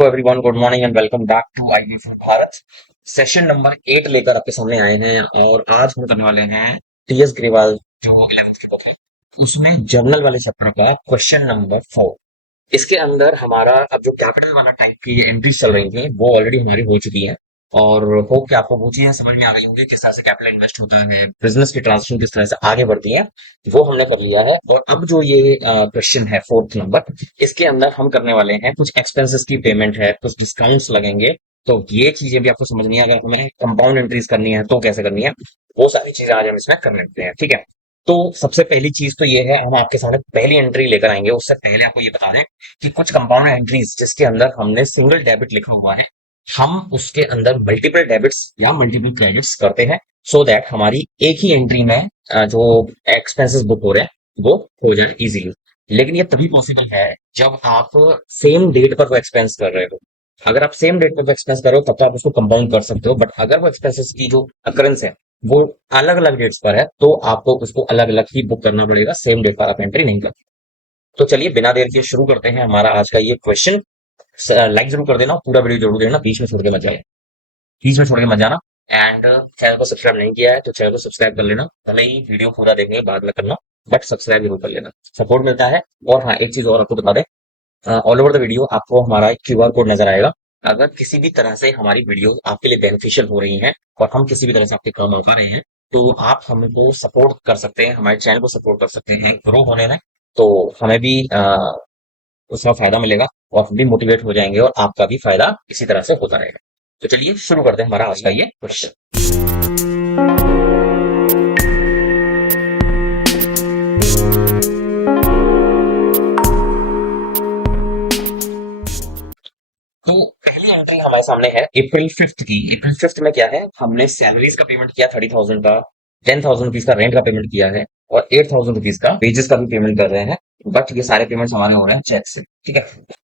तो everyone good morning and welcome back to IB for Bharat. Session number 8 लेकर आपके सामने आए हैं और आज हम करने वाले हैं टीएस ग्रेवाल जो 11th की बुक है उसमें जर्नल वाले चैप्टर का क्वेश्चन नंबर 4। इसके अंदर हमारा अब जो कैपिटल वाला टाइप की ये एंट्रीज चल रही थी वो ऑलरेडी हमारी हो चुकी है और होप कि आपको वो चीजें समझ में आ गई होंगी किस तरह से कैपिटल इन्वेस्ट होता है, बिजनेस की ट्रांजेक्शन किस तरह से आगे बढ़ती है, वो हमने कर लिया है। और अब जो ये क्वेश्चन है 4th नंबर, इसके अंदर हम करने वाले हैं कुछ एक्सपेंसेस की पेमेंट है, कुछ डिस्काउंट्स लगेंगे। तो ये चीजें भी आपको समझनी है, अगर हमें कंपाउंड एंट्रीज करनी है तो कैसे करनी है, वो सारी चीजें आज हम इसमें कर लेते हैं। ठीक है, तो सबसे पहली चीज तो ये है, हम आपके सामने पहली एंट्री लेकर आएंगे। उससे पहले आपको ये बता दें कि कुछ कंपाउंड एंट्रीज जिसके अंदर हमने सिंगल डेबिट लिखा हुआ है, हम उसके अंदर मल्टीपल डेबिट्स या मल्टीपल क्रेडिट्स करते हैं सो दैट हमारी एक ही एंट्री में जो एक्सपेंसेस बुक हो रहे हैं वो हो जाए इजीली। लेकिन ये तभी पॉसिबल है जब आप सेम डेट पर वो एक्सपेंस कर रहे हो। अगर आप सेम डेट पर वो एक्सपेंस कर रहे हो तब तो आप उसको कंपाउंड कर सकते हो, बट अगर वो एक्सपेंसेस की जो अकरेंस है वो अलग अलग डेट्स पर है तो आपको उसको अलग अलग ही बुक करना पड़ेगा, सेम डेट पर आप एंट्री नहीं कर। तो चलिए बिना देर किए शुरू करते हैं हमारा आज का ये क्वेश्चन। लाइक जरूर कर देना, पूरा वीडियो जरूर देखना, बीच में छोड़ के मत जाए, बीच में छोड़ के मत जाना। एंड चैनल को सब्सक्राइब नहीं किया है तो चैनल को सब्सक्राइब कर लेना, भले ही वीडियो पूरा देखेंगे बाद में करना, बट सब्सक्राइब जरूर कर लेना, सपोर्ट मिलता है। और हाँ, एक चीज और आपको बता दें, ऑल ओवर द वीडियो आपको हमारा एक क्यूआर कोड नजर आएगा। अगर किसी भी तरह से हमारी वीडियो आपके लिए बेनिफिशियल हो रही है और हम किसी भी तरह से आपके काम आ पा रहे हैं तो आप हमको सपोर्ट कर सकते हैं, हमारे चैनल को सपोर्ट कर सकते हैं ग्रो होने में। तो हमें भी उसका फायदा मिलेगा और हम भी मोटिवेट हो जाएंगे और आपका भी फायदा इसी तरह से होता रहेगा। तो चलिए शुरू करते हैं हमारा आज का ये क्वेश्चन। तो पहली एंट्री हमारे सामने है अप्रैल 5 की। अप्रैल 5 में क्या है, हमने सैलरीज का पेमेंट किया 30,000 का, 10,000 रुपीज का रेंट का पेमेंट किया है और 8,000 रुपीज का वेजेस का भी पेमेंट कर रहे हैं। बट ये सारे पेमेंट्स हमारे हो रहे हैं चेक से। ठीक है,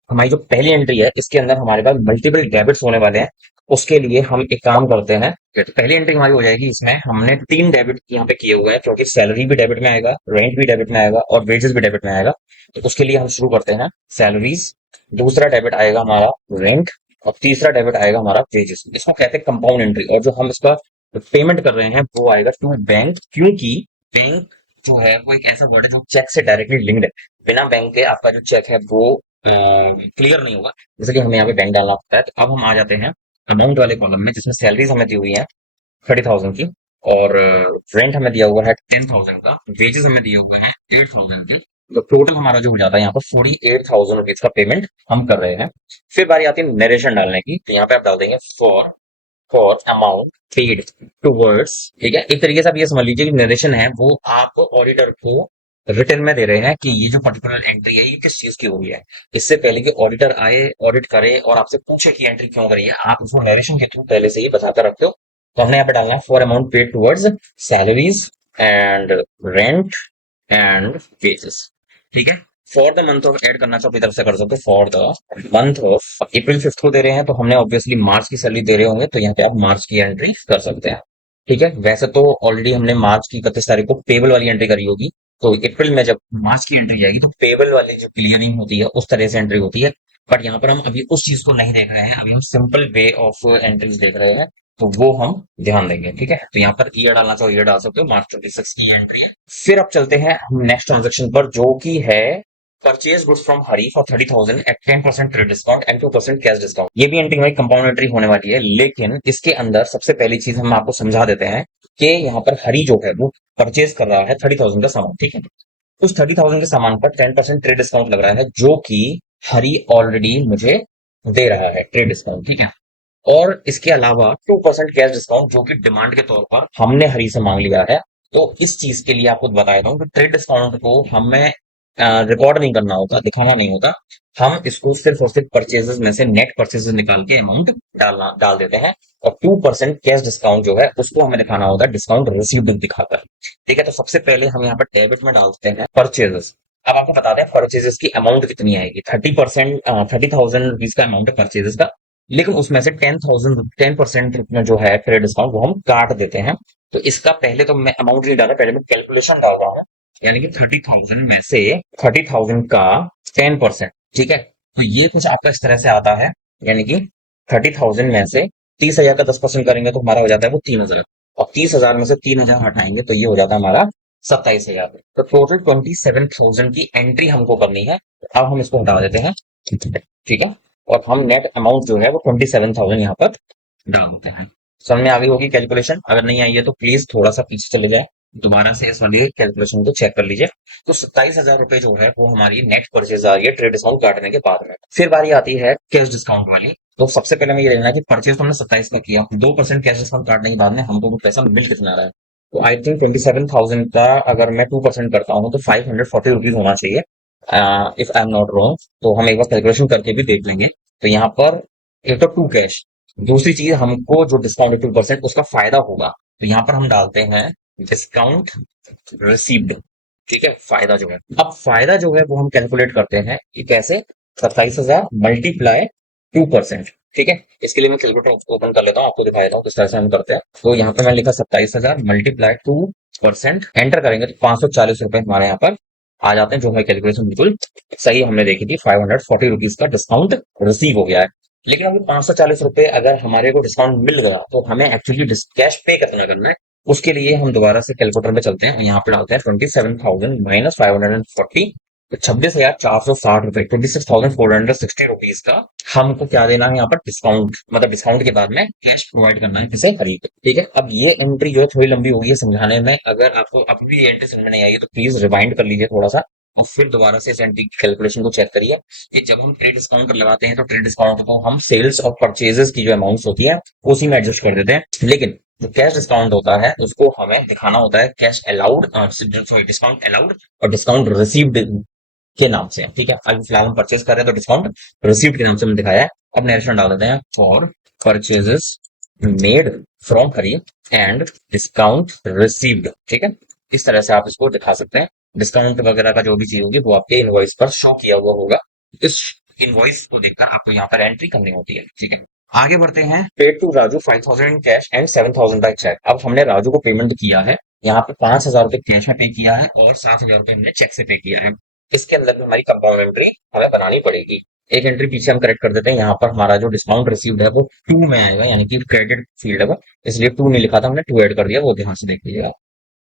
हमारी जो पहली एंट्री है इसके अंदर हमारे पास मल्टीपल डेबिट्स होने वाले हैं। उसके लिए हम एक काम करते हैं, तो पहली एंट्री हमारी हो जाएगी, इसमें हमने 3 डेबिट यहाँ पे किए हुए हैं क्योंकि सैलरी भी डेबिट में आएगा, रेंट भी डेबिट में आएगा और वेजेस भी डेबिट में आएगा। तो उसके लिए हम शुरू करते हैं सैलरीज, दूसरा डेबिट आएगा हमारा रेंट और तीसरा डेबिट आएगा हमारा वेजेस। इसको कहते हैं कंपाउंड एंट्री। और जो हम इसका पेमेंट कर रहे हैं वो आएगा टू बैंक, क्योंकि बैंक जो है वो एक ऐसा वर्ड है जो चेक से डायरेक्टली लिंक्ड है। बिना बैंक के आपका जो चेक है वो क्लियर नहीं होगा, इसलिए हमें यहाँ पे बैंक डालना पड़ता है। तो अब हम आ जाते हैं अमाउंट वाले कॉलम में जिसमें सैलरीज हमें दी हुई है 30,000 की और रेंट हमें दिया हुआ है 10,000 का, वेजेस हमें दिए हुए हैं 8,000 के। तो टोटल हमारा जो हो जाता है यहाँ पर 48,000 रुपीज का पेमेंट हम कर रहे हैं। फिर बारी आती है नरेशन डालने की, तो यहाँ पे आप डाल देंगे फॉर अमाउंट पेड टूवर्ड्स। ठीक है, एक तरीके से आप ये समझ लीजिए कि नरेशन है वो आप ऑडिटर को रिटर्न में दे रहे हैं कि ये जो पर्टिकुलर एंट्री है ये किस चीज की हुई है। इससे पहले कि ऑडिटर आए, ऑडिट करे और आपसे पूछे कि एंट्री क्यों करी है, आप उसको नरेशन के थ्रू पहले से ही बताकर रखते हो। तो हमने यहाँ पे डालना है for amount paid towards salaries and rent and wages. ठीक है, for the month of add करना चाहो अपनी तरफ से कर सकते हो, for the month of April 5 को दे रहे हैं तो हमने ऑब्वियसली मार्च की सैलरी दे रहे होंगे, तो यहाँ पे आप मार्च की एंट्री कर सकते हैं। ठीक है, वैसे तो ऑलरेडी हमने मार्च की 31 तारीख को पेबल वाली एंट्री करी होगी, तो अप्रैल में जब मार्च की एंट्री आएगी तो पेबल वाली जो क्लियरिंग होती है उस तरह से एंट्री होती है। बट यहाँ पर हम अभी उस चीज को नहीं देख रहे हैं, अभी हम सिंपल वे ऑफ एंट्रीज देख रहे हैं, तो वो हम ध्यान देंगे। ठीक है, तो यहाँ पर ईयर डालना चाहो ईयर डाल सकते हो, मार्च 26 की एंट्री है। फिर अब चलते हैं हम नेक्स्ट ट्रांजेक्शन पर जो कि है purchase goods from Hari for 30,000 at 10% trade discount and 2% cash discount. ये भी एंट्री हमारी कंपाउंड एंट्री होने वाली है, लेकिन इसके अंदर सबसे पहली चीज हम आपको समझा देते हैं कि यहाँ पर हरी जो है वो परचेज कर रहा है 30,000 का सामान। ठीक है, उस 30,000 के सामान पर 10% ट्रेड डिस्काउंट लग रहा है जो कि हरी ऑलरेडी मुझे दे रहा है ट्रेड डिस्काउंट। ठीक है, और इसके अलावा 2% कैश डिस्काउंट जो कि डिमांड के तौर पर हमने हरी से मांग लिया है। तो इस चीज के लिए आपको बता देता हूँ कि ट्रेड डिस्काउंट को हमें रिकॉर्ड नहीं करना होता, दिखाना नहीं होता। हम इसको सिर्फ और सिर्फ परचेजेस में से नेट परचेजेस निकाल के अमाउंट डाल देते हैं और 2% कैश डिस्काउंट जो है उसको हमें दिखाना होता है डिस्काउंट रिसीव्ड दिखाकर। ठीक है, तो सबसे पहले हम यहाँ पर डेबिट में डालते हैं परचेजेस। अब आपको बता दें परचेजेस की अमाउंट कितनी आएगी, 30%, 30,000 रुपीज का अमाउंट है परचेजेस का, लेकिन उसमें से 10% जो है क्रेडिट डिस्काउंट वो हम काट देते हैं। तो इसका पहले तो मैं अमाउंट नहीं डाला, पहले मैं कैलकुलेशन डाल रहा हूँ। यानी कि 30,000 में से 30,000 का 10%। ठीक है, तो ये कुछ आपका इस तरह से आता है यानी कि 30,000 में से 30,000 का 10% करेंगे तो हमारा हो जाता है वो 3,000। और 30,000 में से 3,000 हटाएंगे तो ये हो जाता है हमारा 27,000। तो टोटल 27,000 की एंट्री हमको करनी है। अब हम इसको हटा देते हैं, ठीक है। और हम नेट अमाउंट जो है वो 27,000 यहाँ पर डाल देते हैं। समझ में आ गई होगी कैलकुलेशन? अगर नहीं आई है तो प्लीज थोड़ा सा पीछे चले जाए, दोबारा से इस वाली कैलकुलेशन को चेक कर लीजिए। तो 27,000 रुपए जो है वो हमारी नेट परचेज आ रही है ट्रेड डिस्काउंट काटने के बाद में। फिर बारी आती है कैश डिस्काउंट वाली। तो सबसे पहले हमें ये देखना है कि परचेज तो हमने 27 का किया, 2% कैश डिस्काउंट काटने के बाद में हमको वो पैसा मिल कितना रहा है। तो आई थिंक 27,000 का अगर मैं 2% करता हूँ तो 540 रुपीज होना चाहिए, if I am not wrong. तो हम एक बार कैलकुलेशन करके भी देख लेंगे। तो यहाँ पर एक तो टू कैश, दूसरी चीज हमको जो डिस्काउंट 2% उसका फायदा होगा। तो यहाँ पर हम डालते हैं डिस्काउंट रिसीव्ड, ठीक है, फायदा जो है। अब फायदा जो है वो हम कैलकुलेट करते हैं कि कैसे, 27,000 मल्टीप्लाई 2%, ठीक है। इसके लिए मैं कैलकुलेटर ओपन कर लेता हूँ, आपको दिखा देता हूँ किस तरह से हम करते हैं। तो यहाँ पे मैं लिखा 27,000 मल्टीप्लाई 2%, एंटर करेंगे तो 540 रुपए हमारे यहाँ पर आ जाते हैं, जो है कैलकुलेशन बिल्कुल सही हमने देखी थी। 540 रुपीज का डिस्काउंट रिसीव हो गया है। लेकिन अभी 540 रुपए अगर हमारे को डिस्काउंट मिल गया तो हमें एक्चुअली कैश पे कितना करना है, उसके लिए हम दोबारा से कैलकुलेटर में चलते हैं और यहाँ पे डालते हैं 27,000 माइनस 540, तो 26,460 रुपए, 26,460 रुपीज का हमको क्या देना है यहाँ पर, डिस्काउंट, मतलब डिस्काउंट के बाद में कैश प्रोवाइड करना है किसे, खरीद, ठीक है। अब ये एंट्री जो है थोड़ी लंबी हो गई है समझाने में, अगर आपको अभी भी ये एंट्री समझ में नहीं आई है तो प्लीज रिवाइंड कर लीजिए थोड़ा सा और फिर दोबारा से इस एंट्री की कैलकुलेशन को चेक करिए कि जब हम ट्रेड डिस्काउंट लगाते हैं तो ट्रेड डिस्काउंट को हम सेल्स और परचेजेस की जो अमाउंट होती है उसी में एडजस्ट कर देते हैं। लेकिन जो कैश डिस्काउंट होता है उसको हमें दिखाना होता है cash allowed, sorry discount allowed और डिस्काउंट रिसीव्ड के नाम से, ठीक है। अभी फिलहाल हम परचेज कर रहे हैं तो डिस्काउंट रिसीव्ड के नाम से हमने दिखाया है। अब नरेशन डाल देते हैं for purchases made from Hari and discount received, ठीक है। इस तरह से आप इसको दिखा सकते हैं। डिस्काउंट वगैरह का जो भी चीज होगी वो आपके इनवॉइस पर शो किया हुआ होगा। इस इनवॉइस को देखकर आपको यहाँ पर एंट्री करनी होती है, ठीक है। आगे बढ़ते हैं। Paid to Raju 5,000 in cash and 7,000 by cheque. अब हमने राजू को पेमेंट किया है, यहाँ पे 5,000 रुपए कैश में पे किया है और 7,000 रुपए हमने चेक से पे किया है। इसके अंदर भी हमारी कंपाउंड एंट्री हमें बनानी पड़ेगी। एक एंट्री पीछे हम करेक्ट कर देते हैं, यहाँ पर हमारा जो डिस्काउंट रिसीव्ड है वो 2 में आएगा, यानी कि क्रेडिट फील्ड है वो, इसलिए 2 नहीं लिखा था, हमने 2 ऐड कर दिया, वो ध्यान से देख लीजिएगा।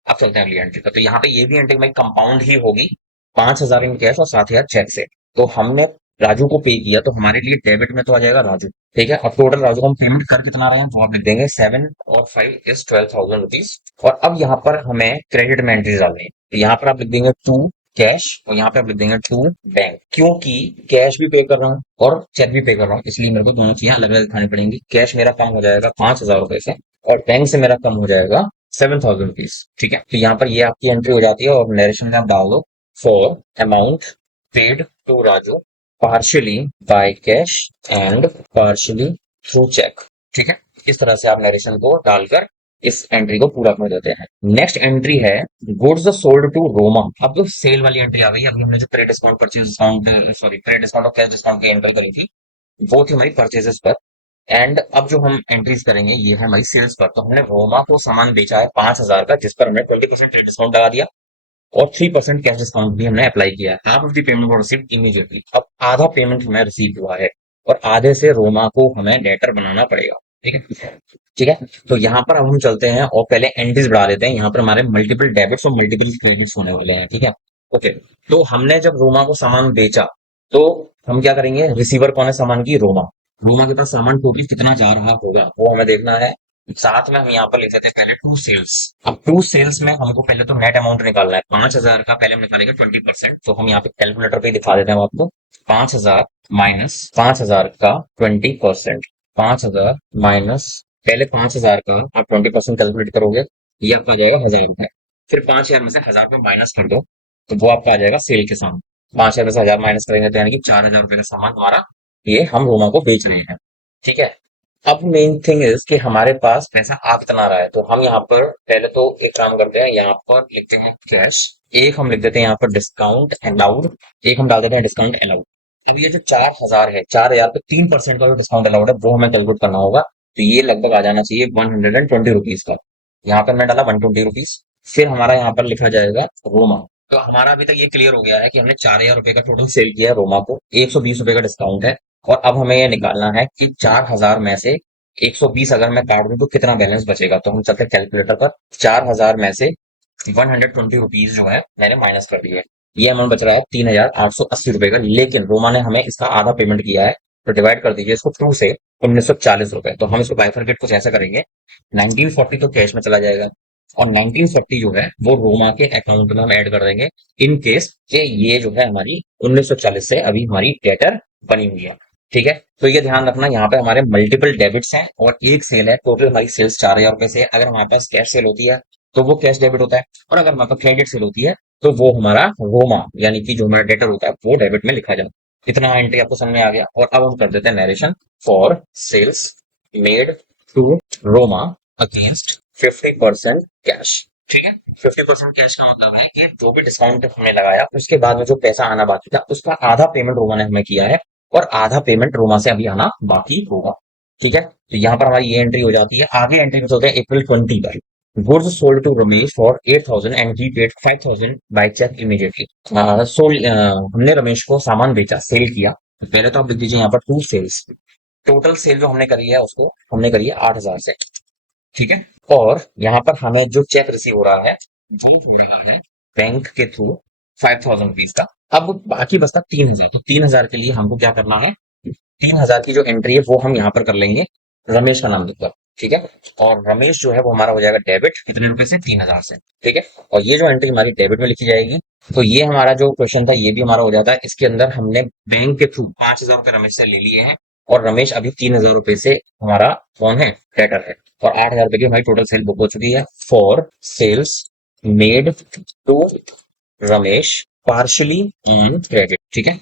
अब चलते हैं अगली एंट्री पर। तो यहाँ पे ये भी एंट्री हमारी कंपाउंड ही होगी, 5,000 इन कैश और 7,000 चेक से। तो हमने राजू को पे किया तो हमारे लिए डेबिट में तो आ जाएगा राजू, ठीक है। और टोटल राजू को हम पेमेंट कर कितना रहे हैं तो आप लिख देंगे 7 और 5 इज 12,000 रुपीज। और अब यहाँ पर हमें क्रेडिट में एंट्रीज डालनी है, तो यहाँ पर आप लिख देंगे 2 कैश और यहाँ पे आप लिख देंगे 2 बैंक, क्योंकि कैश भी पे कर रहा हूँ और चेक भी पे कर रहा हूँ, इसलिए मेरे को दोनों चीजें अलग अलग दिखानी पड़ेंगी। कैश मेरा कम हो जाएगा 5,000 रुपए से और बैंक से मेरा कम हो जाएगा 7,000 रुपीज, ठीक है। तो यहाँ पर ये आपकी एंट्री हो जाती है और नरेशन में आप डाल दो for amount paid to Raju partially by cash and partially through cheque, ठीक है। इस तरह से आप नरेशन को डालकर इस एंट्री को पूरा कर देते हैं। नेक्स्ट एंट्री है गुड्स सोल्ड टू रोमा। अब जो सेल वाली एंट्री आ गई, अभी हमने जो credit discount purchase discount, sorry credit discount और कैश डिस्काउंट की एंट्री करी थी वो थी हमारी परचेजेस पर। एंड अब जो हम एंट्रीज करेंगे ये है हमारी सेल्स पर। तो हमने रोमा को सामान बेचा है 5,000 का, जिस पर हमने 20% डिस्काउंट लगा दिया और 3% कैश डिस्काउंट भी हमने अप्लाई किया है। हाफ ऑफ द पेमेंट वो रिसीव इमीडिएटली। अब आधा पेमेंट हमें रिसीव हुआ है और आधे से रोमा को हमें डेटर बनाना पड़ेगा, ठीक है, ठीक है। तो यहाँ पर अब हम चलते हैं और पहले एंट्रीज बढ़ा देते हैं। यहाँ पर हमारे मल्टीपल डेबिट्स और मल्टीपल क्रेडिट्स होने वाले हैं, ठीक है। ओके, तो हमने जब रोमा को सामान बेचा तो हम क्या करेंगे, रिसीवर कौन है सामान की, रोमा। रोमा के पास सामान टोटल कितना जा रहा होगा वो हमें देखना है। साथ में हम यहाँ पर लिख देते हैं पहले टू सेल्स। अब टू सेल्स में हमको पहले तो नेट अमाउंट निकालना है। 5,000 का पहले हम निकालेंगे 20%, तो हम यहाँ पे कैलकुलेटर पे ही दिखा देते हैं आपको। 5,000 माइनस 5,000 का 20%, 5,000 माइनस, पहले 5,000 का आप 20% कैलकुलेट करोगे, ये आपका आ जाएगा 1,000 रुपए। फिर 5,000 में से 1,000 रुपए माइनस कर दो तो वो आपका आ जाएगा सेल के सामान। 5,000 में से 1,000 माइनस करेंगे तो यानी कि 4,000 रुपए का सामान हमारा ये हम रोमा को बेच रहे हैं, ठीक है। अब मेन थिंग इज कि हमारे पास पैसा आ कितना रहा है। तो हम यहाँ पर पहले तो एक काम करते हैं, यहाँ पर लिखते हैं कैश, एक हम लिख देते हैं यहाँ पर डिस्काउंट अलाउड, एक हम डाल देते हैं डिस्काउंट अलाउड। अब ये जो 4,000 है, 4,000 पे 3% का जो डिस्काउंट अलाउड है वो हमें कैलकुलेट करना होगा। तो ये लगभग आ जाना चाहिए 120 रुपीज का। यहाँ पर मैं डाला 120 रुपीज। फिर हमारा यहाँ पर लिखा जाएगा रोमा। तो हमारा अभी तक ये क्लियर हो गया है कि हमने 4,000 रुपए का टोटल सेल किया है रोमा को, 120 रुपए का डिस्काउंट है और अब हमें ये निकालना है कि 4,000 में से 120 अगर मैं काट दूं तो कितना बैलेंस बचेगा। तो हम चलते हैं कैलकुलेटर पर। 4,000 में से 120 रुपीज जो है मैंने माइनस कर दिए। ये अमाउंट बच रहा है 3,880 रुपए का, लेकिन रोमा ने हमें इसका आधा पेमेंट किया है। तो डिवाइड कर दीजिए इसको 2 से, 1940 रुपए। तो हम इसको बाइफरकेट कुछ ऐसा करेंगे, 1940 तो कैश में चला जाएगा और 1940 जो है वो रोमा के अकाउंट में हम ऐड कर देंगे, इन केस कि ये जो है हमारी 1940 से अभी हमारी डेटर बनी हुई है। ठीक है, तो ये ध्यान रखना, यहाँ पे हमारे मल्टीपल डेबिट्स हैं और एक सेल है। टोटल हमारी सेल्स 4,000 रुपए से है। अगर हमारे पास कैश सेल होती है तो वो कैश डेबिट होता है, और अगर हमारे पास क्रेडिट सेल होती है तो वो हमारा रोमा यानी कि जो हमारा डेटर होता है वो डेबिट में लिखा जाए। इतना एंट्री आपको समझ में आ गया। और अब हम कर देते हैं narration for sales made to Roma against 50% cash. ठीक है, 50% कैश का मतलब है कि जो भी डिस्काउंट हमने लगाया उसके बाद में जो पैसा आना बाकी था उसका आधा पेमेंट रोमा ने हमें किया है और आधा पेमेंट रोमा से अभी आना बाकी होगा। ठीक है, तो यहाँ पर हमारी ये एंट्री हो जाती है। आगे एंट्री में चलते हैं अप्रैल 20 पर। Goods sold to Ramesh for 8,000 and he paid 5,000 by cheque immediately. हमने रमेश को सामान बेचा, सेल किया। पहले तो आप लिख दीजिए यहाँ पर टू सेल्स। टोटल सेल जो हमने करी है उसको हमने करी है 8,000 से। ठीक है, और यहाँ पर हमें जो चेक रिसीव हो रहा है वो हो रहा है बैंक के थ्रू 5,000 रुपीज का। अब बाकी बचता 3,000। तो 3,000 के लिए हमको क्या करना है, 3,000 की जो एंट्री है वो हम यहाँ पर कर लेंगे रमेश का नाम लिखकर। ठीक है, और रमेश जो है वो हमारा हो जाएगा डेबिट, कितने रुपए से, 3,000 से। ठीक है, और ये जो एंट्री हमारी डेबिट में लिखी जाएगी। तो ये हमारा जो क्वेश्चन था ये भी हमारा हो जाता है। इसके अंदर हमने बैंक के थ्रू 5,000 रुपए रमेश से ले लिए हैं और रमेश अभी 3,000 रुपए से हमारा कौन है, डेटर है। और 8,000 रुपए की हमारी टोटल सेल बुक हो चुकी है for sales made to Ramesh partially on credit. ठीक है,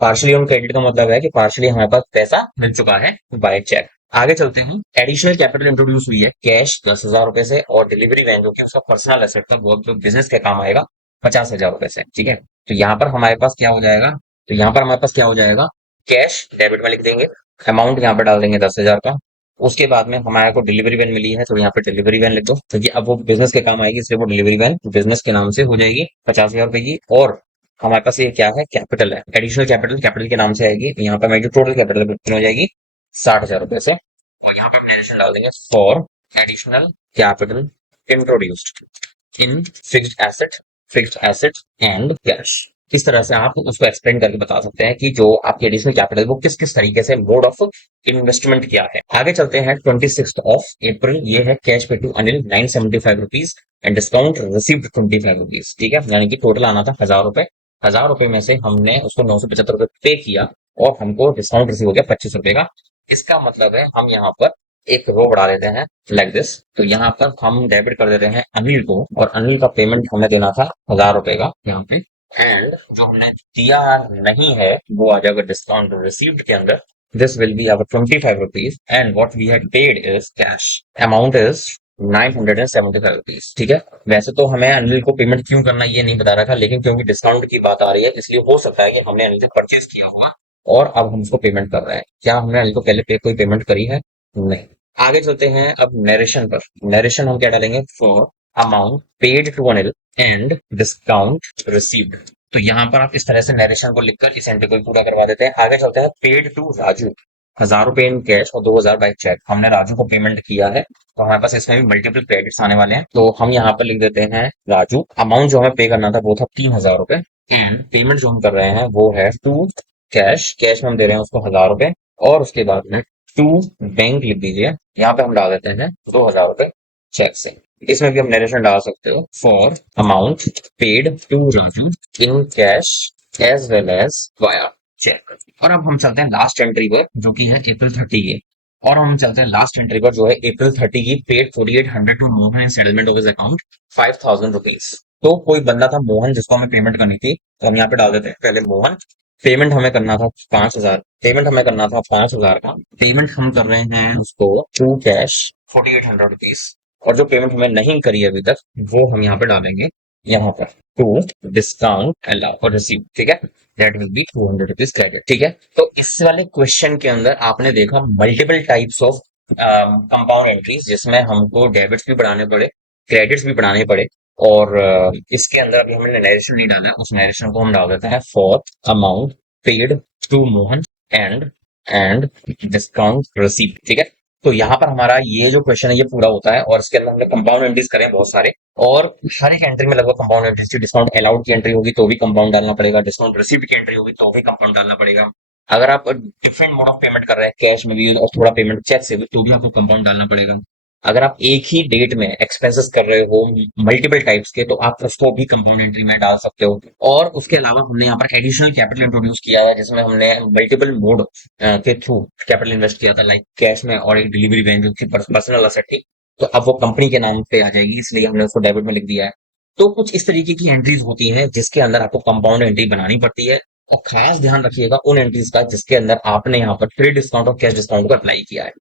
पार्शली ऑन क्रेडिट का मतलब है कि पार्शली हमारे पास पैसा मिल चुका है बाय चेक। आगे चलते हैं। एडिशनल कैपिटल इंट्रोड्यूस हुई है कैश 10,000 रुपए से और डिलीवरी वैन जो कि उसका पर्सनल एसेट था वो जो बिजनेस के काम आएगा 50,000 रुपए से। ठीक है, तो यहाँ पर हमारे पास क्या हो जाएगा, तो यहाँ पर हमारे पास क्या हो जाएगा, कैश डेबिट में लिख देंगे, अमाउंट यहाँ पर डाल देंगे 10,000 का। उसके बाद में हमारे को डिलीवरी वैन मिली है तो यहाँ पे डिलीवरी वैन लिख दो, क्योंकि अब वो बिजनेस के काम आएगी इसलिए वो डिलीवरी वैन बिजनेस के नाम से हो जाएगी 50,000 रुपए की। और हमारे पास ये क्या है, कैपिटल है, एडिशनल कैपिटल, कैपिटल के नाम से आएगी। यहाँ पर मेरी जो टोटल कैपिटल कितनी हो जाएगी, 60,000 रुपए से। और यहाँ पे हम मेंशन डाल देंगे for additional capital introduced in fixed asset and cash. इस तरह से आप उसको एक्सप्लेन करके बता सकते हैं कि जो आपकी एडिशनल कैपिटल वो किस किस तरीके से मोड ऑफ इन्वेस्टमेंट क्या है। आगे चलते हैं 26 अप्रैल। ये है cash pay to Anil 975 rupees and discount received 25 rupees. ठीक है, यानी कि टोटल आना था 1,000 रुपए। 1,000 रुपए में से हमने उसको 975 रुपए पे किया और हमको डिस्काउंट रिसीव हो गया 25 रुपए का। इसका मतलब है हम यहाँ पर एक रो बढ़ा देते हैं लाइक दिस। तो यहाँ पर हम डेबिट कर देते हैं अनिल को और अनिल का पेमेंट हमें देना था 1,000 रुपए का यहाँ पे। एंड जो हमने दिया नहीं है वो आ जाएगा डिस्काउंट रिसीव्ड के अंदर। This will be our 25 rupees and what we had paid is cash. Amount is 975 rupees. ठीक है, वैसे तो हमें अनिल को पेमेंट क्यों करना ये नहीं बता रहा था, लेकिन क्योंकि डिस्काउंट की बात आ रही है इसलिए हो सकता है कि हमने अनिल से परचेज किया हुआ और अब हम उसको पेमेंट कर रहे हैं। क्या हमने अनिल को पहले कोई पेमेंट करी है, नहीं। आगे चलते हैं अब नरेशन पर। नरेशन हम क्या डालेंगे, for amount paid to Anil and discount received. तो यहाँ पर आप इस तरह से नरेशन को लिखकर इस एंट्री को पूरा करवा देते हैं। आगे चलते हैं पेड टू राजू 1,000 रुपए इन कैश और 2,000 बाई चेक। हमने राजू को पेमेंट किया है तो हमारे पास इसमें भी मल्टीपल क्रेडिट्स आने वाले हैं। तो हम यहाँ पर लिख देते हैं राजू। अमाउंट जो हमें पे करना था वो था 3,000 रुपए एंड पेमेंट जो हम कर रहे हैं वो है टू कैश। कैश में हम दे रहे हैं उसको 1,000 रुपए और उसके बाद में टू बैंक लिख दीजिए। यहाँ पे हम डाल देते हैं 2,000 रुपए चेक से। इसमें भी हम नरेशन डाल सकते हो for amount paid to Raju in cash as well as via cheque. और अब हम चलते हैं लास्ट एंट्री पर जो कि है अप्रैल 30 की। और हम चलते हैं लास्ट एंट्री पर जो है अप्रैल 30 की। Paid 4,800 to Mohan in settlement of his account 5,000 rupees. तो कोई बंदा था मोहन जिसको हमें पेमेंट करनी थी, तो हम यहाँ पे डाल देते हैं पहले मोहन। पेमेंट हमें करना था 5,000। पेमेंट हमें करना था 5,000 का। पेमेंट हम कर रहे हैं उसको टू कैश 4,800 रुपीज। और जो पेमेंट हमें नहीं करी अभी तक वो हम यहाँ पे डालेंगे, यहाँ पर टू डिस्काउंट अलाउ और रिसीव। ठीक है, that will be 200 rupees credit. ठीक है, तो इस वाले क्वेश्चन के अंदर आपने देखा multiple types of compound entries जिसमें हमको डेबिट्स भी बढ़ाने पड़े, क्रेडिट्स भी बढ़ाने पड़े। और इसके अंदर अभी हमने नरेशन नहीं डाला है, उस नरेशन को हम डाल देते हैं for amount paid to Mohan and and discount receipt, ठीक है। तो यहाँ पर हमारा ये जो क्वेश्चन है ये पूरा होता है, और इसके अंदर हमने कंपाउंड एंट्रीज करें बहुत सारे, और हर एक एंट्री में लगभग कंपाउंड एंट्रीज थी। डिस्काउंट अलाउड की एंट्री होगी तो भी कंपाउंड डालना पड़ेगा, डिस्काउंट रिसीप्ट की एंट्री होगी तो भी कंपाउंड डालना पड़ेगा। अगर आप डिफरेंट मोड ऑफ पेमेंट कर रहे हैं, कैश में भी और थोड़ा पेमेंट चेक से भी, तो भी आपको कंपाउंड डालना पड़ेगा। अगर आप एक ही डेट में एक्सपेंसेस कर रहे हो मल्टीपल टाइप्स के, तो आप उसको भी कंपाउंड एंट्री में डाल सकते हो। और उसके अलावा हमने यहाँ पर एडिशनल कैपिटल इंट्रोड्यूस किया है, जिसमें हमने मल्टीपल मोड के थ्रू कैपिटल इन्वेस्ट किया था, लाइक कैश में और एक डिलीवरी वैन जो कि पर्सनल असेट थी। तो अब वो कंपनी के नाम पे आ जाएगी, इसलिए हमने उसको डेबिट में लिख दिया है। तो कुछ इस तरीके की एंट्रीज होती हैं जिसके अंदर आपको कंपाउंड एंट्री बनानी पड़ती है। और खास ध्यान रखिएगा उन एंट्रीज का जिसके अंदर आपने यहाँ पर ट्रेड डिस्काउंट और कैश डिस्काउंट को अप्लाई किया है।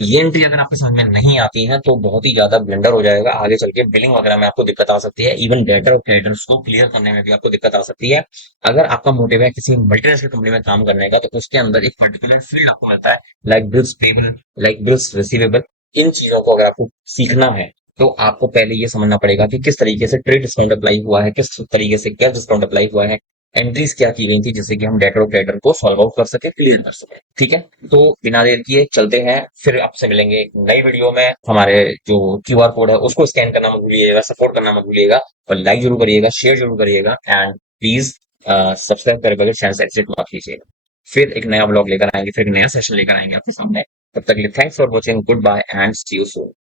ये एंट्री अगर आपके समझ में नहीं आती है तो बहुत ही ज्यादा ब्लंडर हो जाएगा, आगे चल के बिलिंग वगैरह में आपको दिक्कत आ सकती है, इवन डेटर और क्रेडिटर्स को क्लियर करने में भी आपको दिक्कत आ सकती है। अगर आपका मोटिव है किसी मल्टीनेशनल कंपनी में काम करने का, तो उसके अंदर एक पर्टिकुलर फील्ड आपको मिलता है, like bills payable, like bills receivable. इन चीजों को अगर आपको सीखना है तो आपको पहले ये समझना पड़ेगा कि किस तरीके से ट्रेड डिस्काउंट अप्लाई हुआ है, किस तरीके से कैश डिस्काउंट अप्लाई हुआ है, एंट्रीज क्या की गई थी, जिससे कि हम डेटर और क्रेडिटर को सॉल्व आउट कर सके, क्लियर कर सके, ठीक है। तो बिना देर किए चलते हैं, फिर आपसे मिलेंगे एक नई वीडियो में। हमारे जो क्यूआर कोड है उसको स्कैन करना मत भूलिएगा, सपोर्ट करना मत भूलिएगा, और लाइक जरूर करिएगा, शेयर जरूर करिएगा, एंड प्लीज सब्सक्राइब करके बगैर चैनल से एग्जिट मत कीजिएगा। फिर एक नया ब्लॉग लेकर आएंगे, फिर एक नया सेशन लेकर आएंगे आपके सामने। तब तक के लिए thanks for watching, good bye and see you soon.